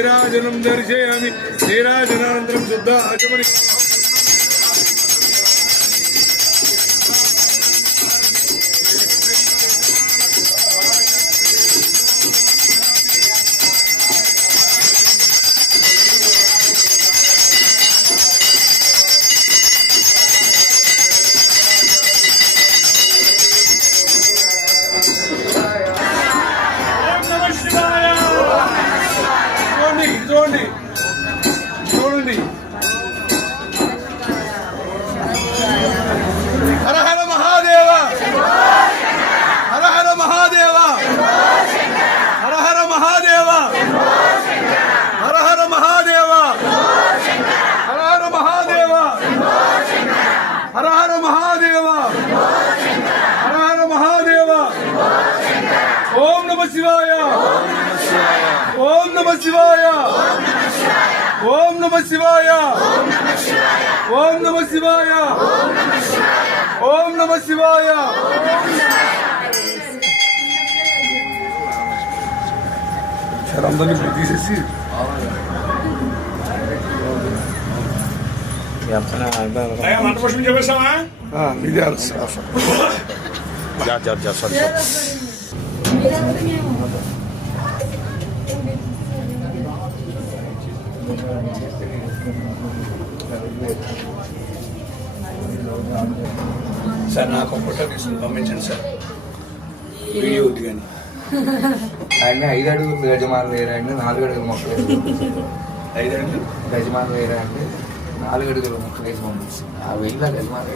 నీరాజనం దర్శయామి నీరాజనానంతరం శుద్ధ ఆచమని చూడండి చూడండి హర హర మహాదేవ హర హర మహాదేవ హర హర మహాదేవ హర హర మహాదేవ హర హర మహాదేవ హర హర మహాదేవ హర హర మహాదేవ ఓం నమః శివాయ ఓం నమః శివాయ ఓం నమః శివాయ ఓం నమః శివాయ ఓం నమః శివాయ సార్ అందరినీ ఇప్పుడు తీసేసి మంటపుష్పం చెప్పేసామా ఇదే సార్ సార్ నాకు ఫోటో తీసుకుని పంపించండి సార్ వీడియో ఉంది కానీ ఆయన 5 అడుగులు గజమానులు వేరే అండి 4 అడుగుల మొక్కలు 5 అడుగులు గజమానులు వేరే అండి 4 అడుగుల మొక్కలు వేసి పంపిస్తాను 50,000 గజమానులు